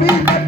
Baby.